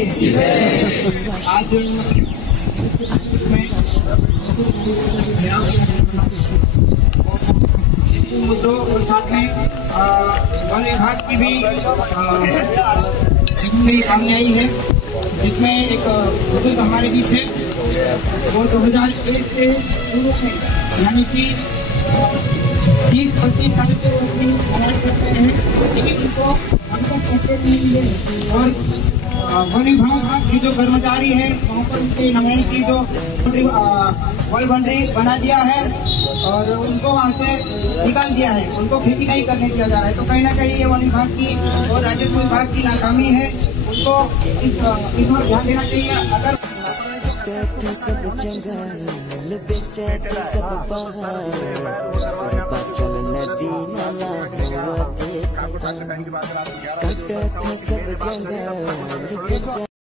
आज मुद्दों और साथ में वन विभाग की भी जिम्मेदारी सामने आई है, जिसमें एक बुजुर्ग हमारे बीच है। वो 2001 से शुरू में यानी कि 30-35 साल से अपनी मेहनत करते हैं, लेकिन उनको पैसे नहीं मिले। और वन विभाग के जो कर्मचारी है वहाँ पर उनके नुमाइंदगी जो वॉल बाउंड्री बना दिया है और उनको वहाँ से निकाल दिया है, उनको खेती नहीं करने दिया जा रहा है। तो कहीं ना कहीं ये वन विभाग की और राजस्व विभाग की नाकामी है, उसको इस पर ध्यान देना चाहिए। अगर सब जंगल बेचे सब बचल नदी नाला हुआ देखता सब जंगल